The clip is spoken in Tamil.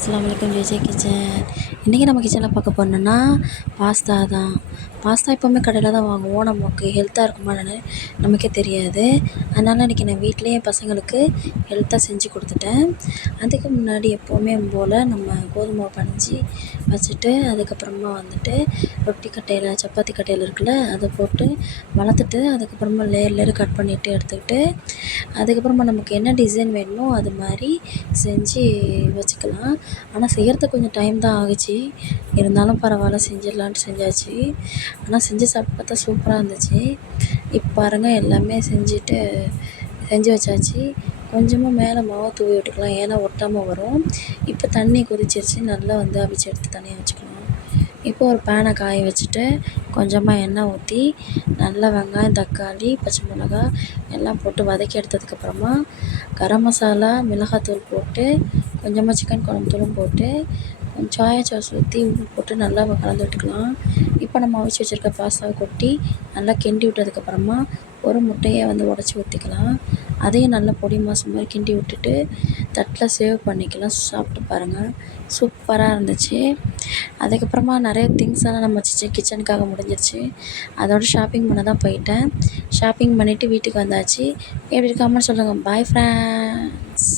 அஸ்ஸலாமு அலைக்கும் ஜேஜே கிச்சன். இன்றைக்கி நம்ம கிச்சனில் பார்க்க போனோம்னா பாஸ்தா தான். பாஸ்தா எப்போவுமே கடையில் தான் வாங்குவோம். நமக்கு ஹெல்த்தாக இருக்குமான்னு நமக்கே தெரியாது. அதனால் இன்றைக்கி நான் வீட்டிலேயே என் பசங்களுக்கு ஹெல்த்தாக செஞ்சு கொடுத்துட்டேன். அதுக்கு முன்னாடி எப்போவுமே போல் நம்ம கோதுமை மாவு பனஞ்சி வச்சுட்டு அதுக்கப்புறமா வந்துட்டு ரொட்டி கட்டையில் சப்பாத்தி கட்டையில் இருக்குல்ல அதை போட்டு வளர்த்துட்டு அதுக்கப்புறமா லேயர் கட் பண்ணிவிட்டு எடுத்துக்கிட்டு அதுக்கப்புறமா நமக்கு என்ன டிசைன் வேணுமோ அது மாதிரி செஞ்சு வச்சுக்கலாம். ஆனால் செய்கிறதுக்கு கொஞ்சம் டைம் தான் ஆகுச்சு. இருந்தாலும் பரவாயில்ல, செஞ்சிடலான்ட்டு செஞ்சாச்சு. ஆனால் செஞ்சு சாப்பிட்டு பார்த்தா சூப்பராக இருந்துச்சு. இப்போ பாருங்கள், எல்லாமே செஞ்சு வச்சாச்சு. கொஞ்சமாக மேலே மாவு தூவி விட்டுக்கலாம், ஏன்னா ஒட்டாமல் வரும். இப்போ தண்ணி கொதிச்சிருச்சு, நல்லா அவிச்சு எடுத்து தனியாக வச்சுக்கலாம். இப்போ ஒரு பேனை காய வச்சுட்டு கொஞ்சமாக எண்ணெய் ஊற்றி நல்லா வெங்காயம், தக்காளி, பச்சை மிளகாய் எல்லாம் போட்டு வதக்கி எடுத்ததுக்கப்புறமா கரம் மசாலா, மிளகாத்தூள் போட்டு கொஞ்சமாக சிக்கன் குழம்பு தூளும் போட்டு சோயா சாஸ் ஊற்றி உப்பு போட்டு நல்லா கலந்து விட்டுக்கலாம். இப்போ நம்ம அவிச்சு வச்சுருக்க பாஸ்தாவை கொட்டி நல்லா கிண்டி விட்டதுக்கப்புறமா ஒரு முட்டையை உடச்சி ஊற்றிக்கலாம். அதையும் நல்லா பொடி மாசு மாதிரி கிண்டி விட்டுட்டு தட்டில் சேவ் பண்ணிக்கலாம். சாப்பிட்டு பாருங்கள், சூப்பராக இருந்துச்சு. அதுக்கப்புறமா நிறைய திங்ஸ் எல்லாம் நம்ம கிச்சனுக்காக முடிஞ்சிருச்சு. அதோட ஷாப்பிங் பண்ண தான் போயிட்டேன். ஷாப்பிங் பண்ணிவிட்டு வீட்டுக்கு வந்தாச்சு. எப்படி இருக்காமன்னு சொல்லுங்கள். Bye friends.